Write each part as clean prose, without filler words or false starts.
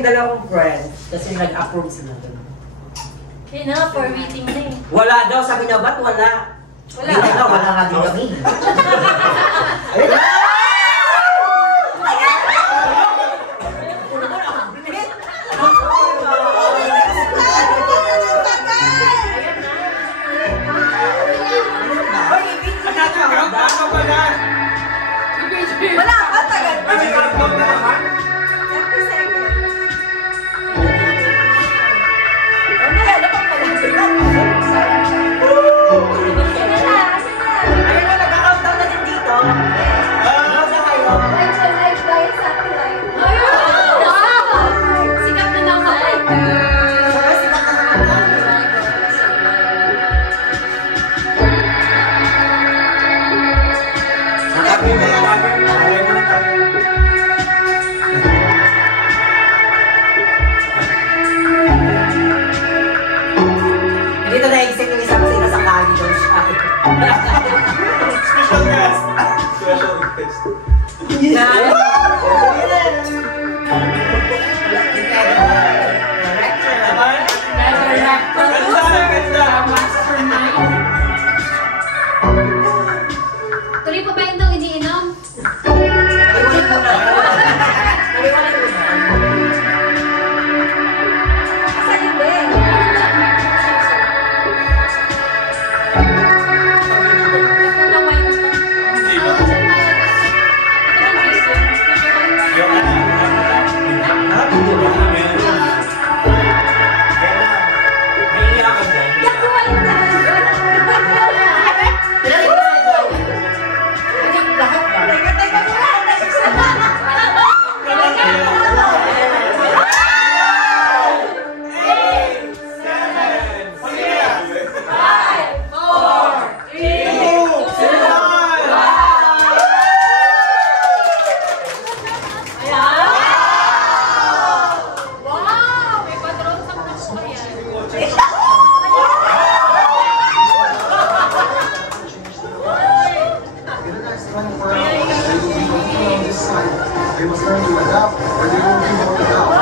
yung dalawang friends kasi nag-approve sila doon. Okay na, for meeting na eh. Wala daw, sabi niya, ba't wala? Wala daw, wala nga din kami. Ayun na! Wala ka, tagal pa. Dito na-exit yung isa kasi nasa kali daw siya. Special guest! Special guest. Tuloy pa ba yung itong iniinom? They must learn to adapt or they won't be able to adapt.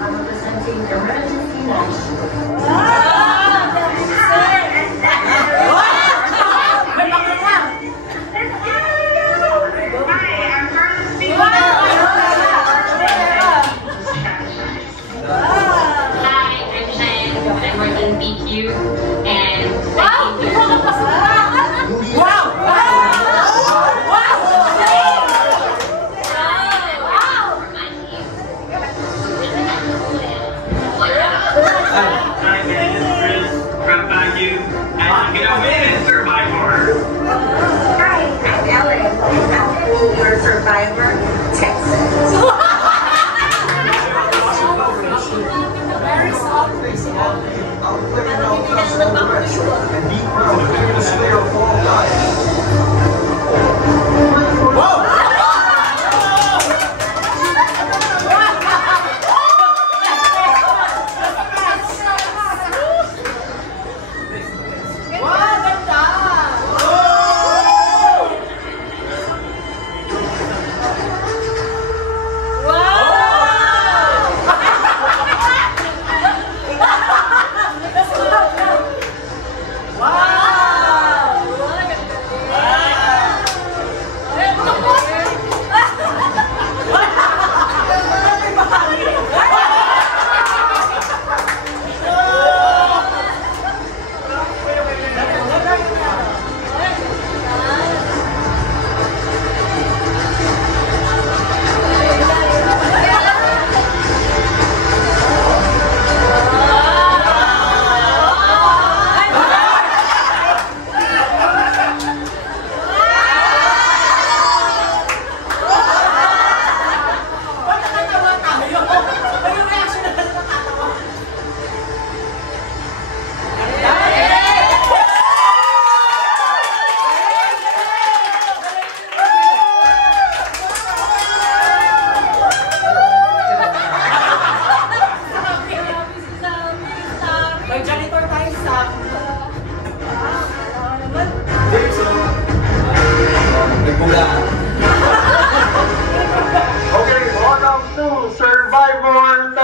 I'm representing emergency launch. Survivor, Texas. And be proud to be the slayer of all life.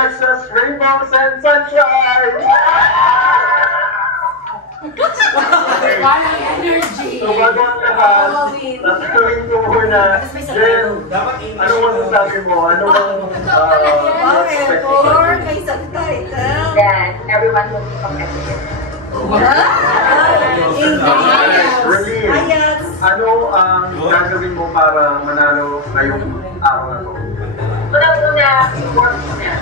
versus Rainbows and Sunshine! Okay. Parang energy. So, bago ang lahat, tatanungin ko muna, Jen, anong masasabi mo? Anong Okay, for may subtitle. Then everyone will be competitive. Relin, Ayan. ano ang gagawin mo para manalo ngayong araw na to? Una-una, work muna.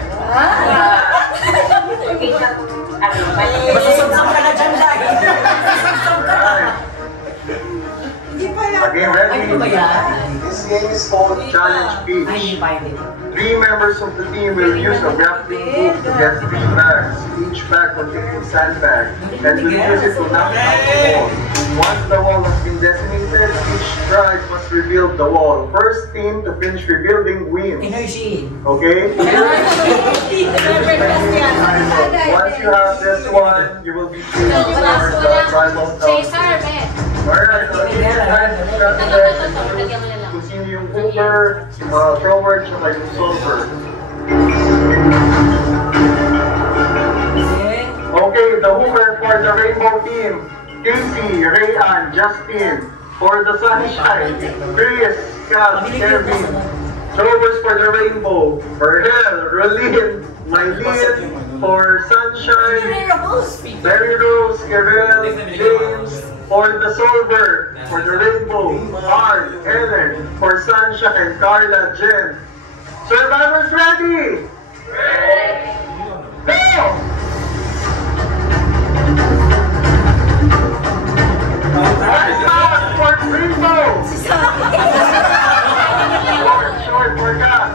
Masusubsub ka na dyan dahil. Hindi pa yan. Okay, ready? Ano ba yan? This game is called Challenge Beach. Ay, pwede. 3 members of the team will use a grappling hook to get 3 bags. Each bag containing sandbag and will use it to knock out the wall. Once the wall has been designated, each tribe must rebuild the wall. First team to finish rebuilding wins. Energy. Okay? Once you have this one, you will be choosing for the tribal Chaser, be. Alright, so this time, kung sino yung hooper, thrower, tsaka yung solver. Okay, the hooper for the rainbow team, Casey, Rayan, Justin. For the sunshine, Chris, Kat, Kevin. Throwers for the rainbow, Rahel, Rolin, Mylene. For sunshine, Mary Rose, Kerel, James. For the solver, for the rainbow, Art, Helen. For sunshine, Carla, Jen. Survivors ready? Go! For rainbow! Short for cat.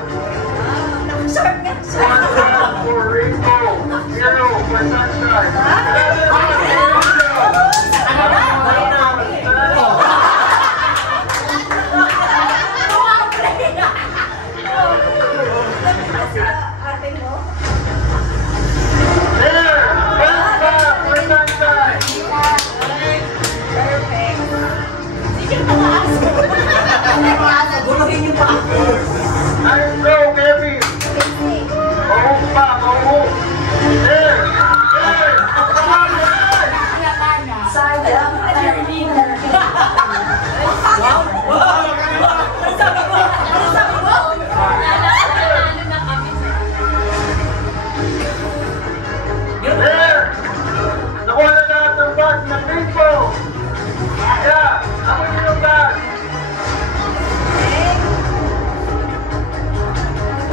For rainbow. Zero for sunshine. Guluhin yung pa ako. Let's go, baby! Mahok pa, mahok! There! There! Come on, guys! Sayang. There! Nakuha na lahat ng bag ng rainbow! Yeah! Ako yung bag!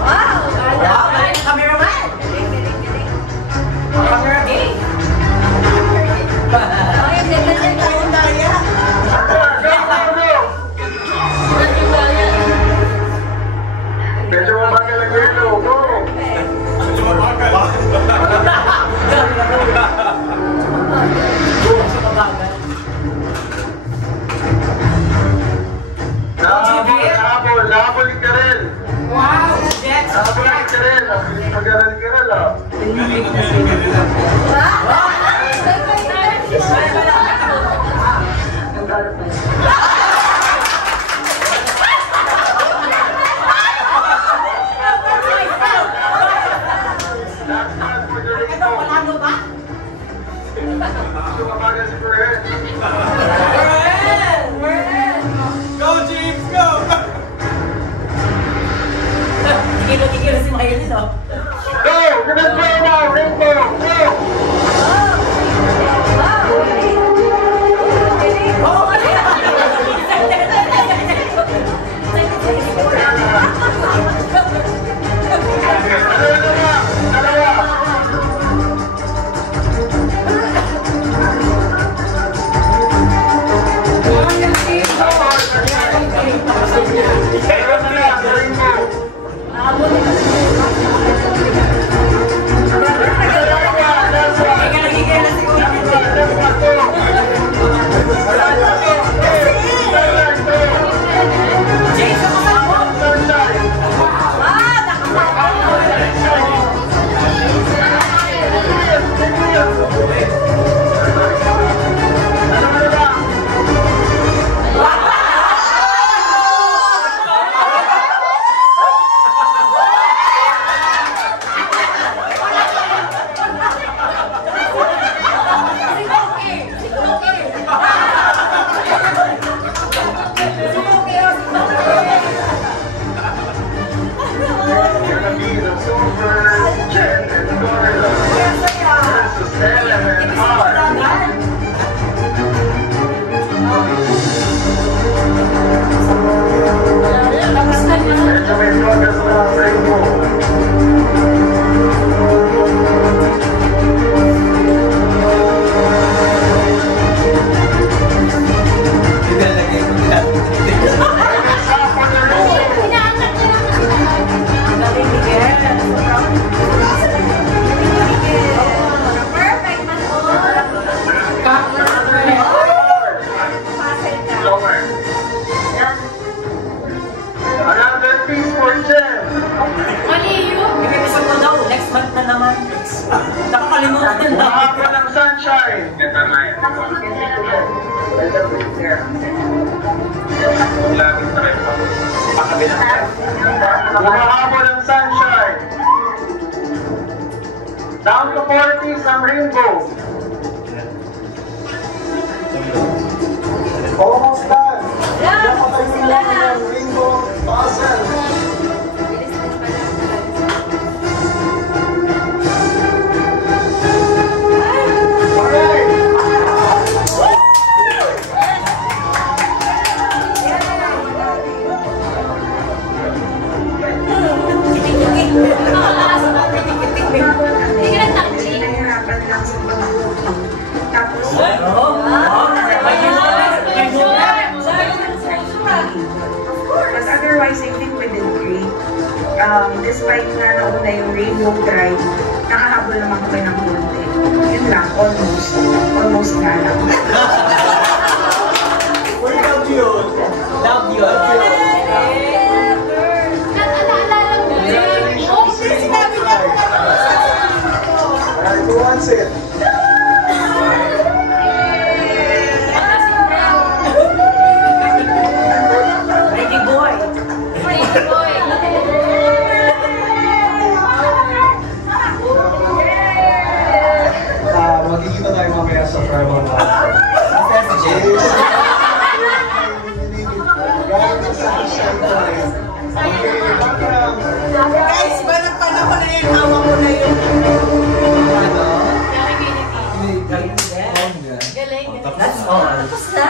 Wow! Wow, galing ang cameraman. Camera game. Medyo mabagal ang rainbow. Go! Nahabol ni Karel. Wow, Jets. Nahabol ni Karel. Ang bilis mag-aral ni Karel, ah. Last time for the rainbow. Medyo mabagal si Karel. Go, James, go! Gigil si Mayo dito. Go! Give it play now, rainbow! Go! Rainbow! Humahaba ng sunshine. Humahaba ng sunshine. Down to 40s ang rainbow. Almost done. Yeah, Napakayo na lang ng rainbow puzzle. Hindi ka nag-taxi. Nahihirapan lang sa pag-booking. Tapos, but otherwise, I think we did great. Despite na nauna yung rainbow drive, nakahabol naman kami ng konti. Yun lang, almost. Almost nga lang. We love you. Love you. Alala mo yun. Oh, Sinabi niya po Alright, who wants it? Ready boy. Pretty boy. Magkikita tayo mamaya sa farewell party. Si James. Galing sa sunshine time. Okay, background. guys, parang panahon na yun, hawak ko na yun. Galing din. Galing. That's all. Tapos na?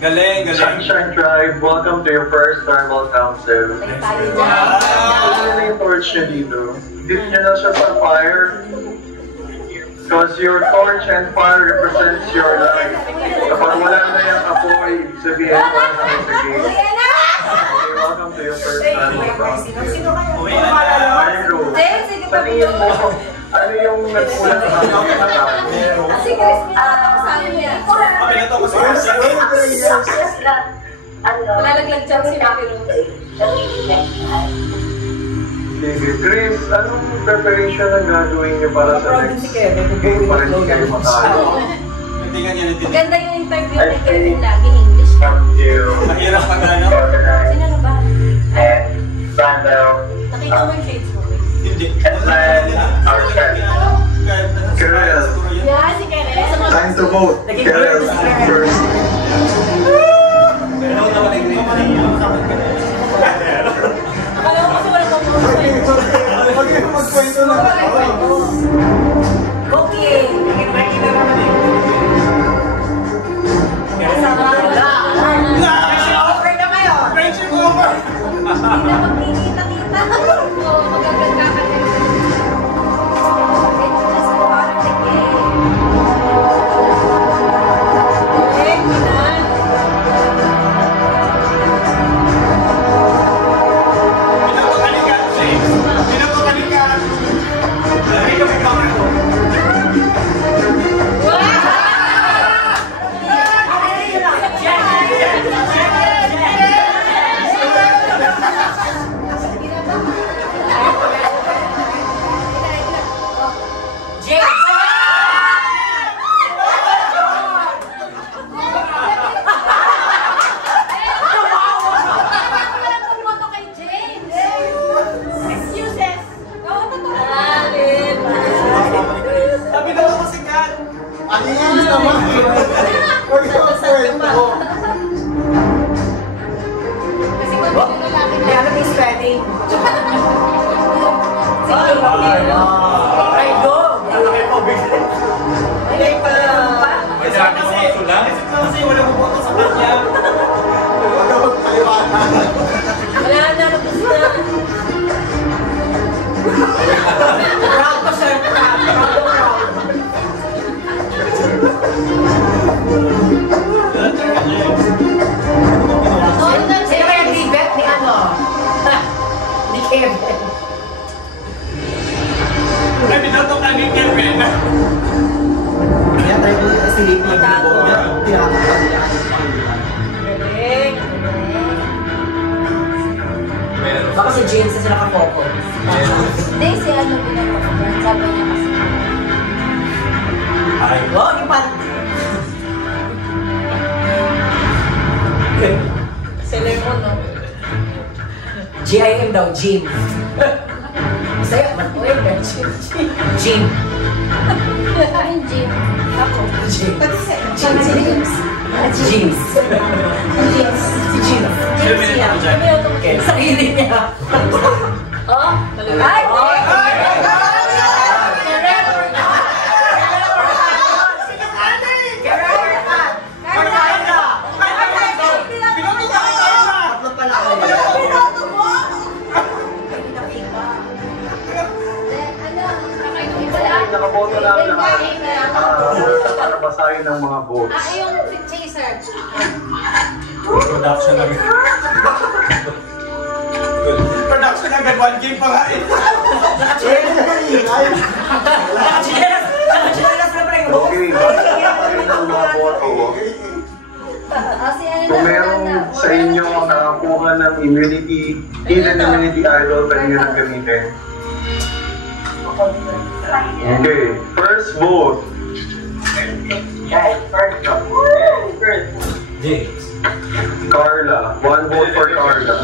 Galing, galing. Sunshine Drive, welcome to your first Thermal Council. Tayo dyan. Ano na yung torch niya dito? Dip niya na siya sa fire. Because your torch and fire represents your life. Kapag wala na yung apoy, ibig sabihin wala na yung sige. Okay, welcome to your first Thermal Council. Uwi na na. Mayro, sa tingin mo, ano yung nagkulang sa mga kataan? Kasi Chris, kasama niya. Okay na to kasi Malalaglag dyan si Mami Rose. Sige, Chris, anong preparation ang gagawin niyo para sa next game para hindi kayo matalo? Hindi nga niya natin. Maganda yung interview kay Kevin lagi English. Thank you. Mahirap pag ano. Sino na ba? And Randall, Nakita mo yung shades mo. Hindi. Karel. Yeah, si Karen. Time to vote. Karel, first. Akala ko kasi wala pang Magkwento na. Okay. Friendship over! Hindi na magkikita-kita. Oo, magaganda ka na. It's just part of the game. Okay, Minan. Pinapagaling ka, James. Pinapagaling ka. Dahil kami kamay mo. Sabi na ako si Kat. Ayun naman. For your kwento. Kasi kung hindi lalaki na. Meron is ready. Sige. Ay, go. Ay, pa. Kasi wala mo po sa kanya. Huwag ka magpaliwanag. Wala na, lubos na. Proud ko, sir. Proud. Sino kaya gribet ni ano? Ni Kevin. Ay, binato ka ni Kevin. Yan tayo ko silipin ko. Galing. Baka si James na sila ka-focus. Hindi, si ano pinapagawa. Sabi niya kasi. daw, gym. Sa'yo, uy, gym. Gym. Yung gym. Ako. Gym. Si James. James. James. Si James. James yan. Okay, sarili niya. Oh? Ay! Nakaboto lang lahat. Para basahin ng mga votes. Yung chaser. Production agad. Production agad, 1 game pa nga eh. Okay, basahin ng mga boto. Kung meron sa inyo nakakuha ng immunity, hidden immunity idol, pwede nyo nang gamitin. Okay, first vote. James. Carla. 1 vote for Carla.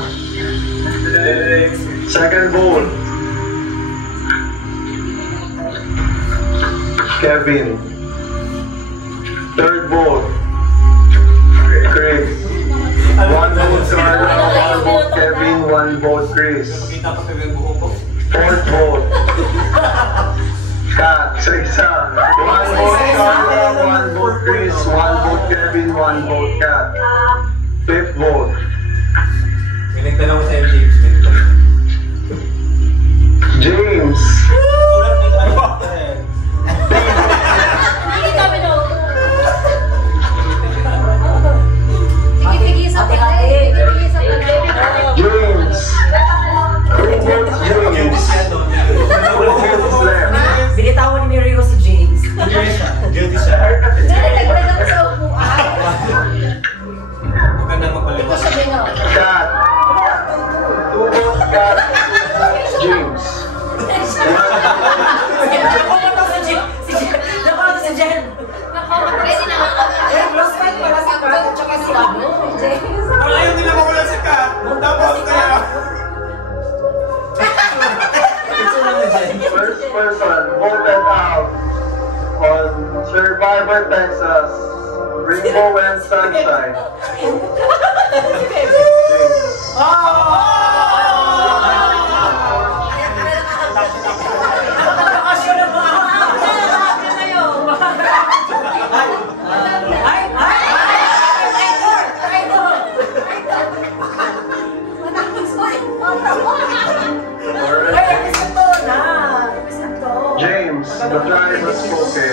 Second vote. Kevin. Third vote. Chris. 1 vote Carla, 1 vote Kevin, 1 vote Chris. Kita pa yung buho ko. Fourth vote. Kat, sa isa. 1 vote Carla, 1 vote Chris, 1 vote Kevin, 1 vote Kat. Fifth vote. May nagtanong ko sa James. James. Sulat mo tayo. Hindi kami no. Tigil-tigisa pa eh. Tigil-tigisa pa. James. 3 votes James. 1 vote left. Binitawan ni Rio si James. Guilty siya. Nagdagdag sa upuan. Maganda Ito magpaliwas. siya din o. Kat. 2 votes Kat. James. Nakuha si Jen. Nakuha si Jen. Nako, pwede na ako. Eh, close friend pala si Kat at saka si ano, James. Wala yung hindi na mawala si Kat. Tapos kaya. First person voted out on Survivor Texas, Rainbow and Sunshine. Bakasyon na ba? Ay! James, the time has spoken.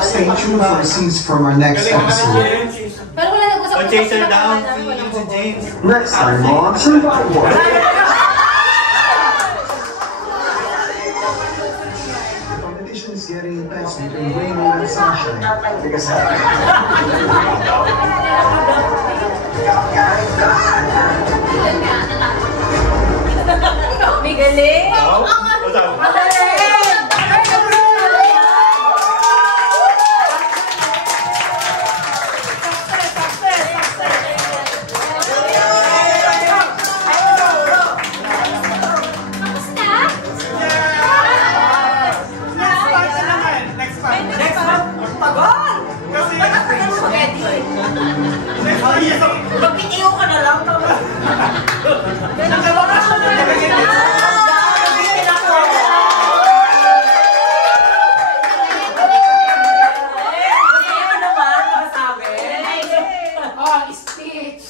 Stay tuned for scenes from our next episode. Pero wala nag-usap. Chaser down si James. Next time on Survivor. The competition is getting intense between Rainbow and Sunshine. Because May galing. Magpitiyo ka na lang. Oh, speech.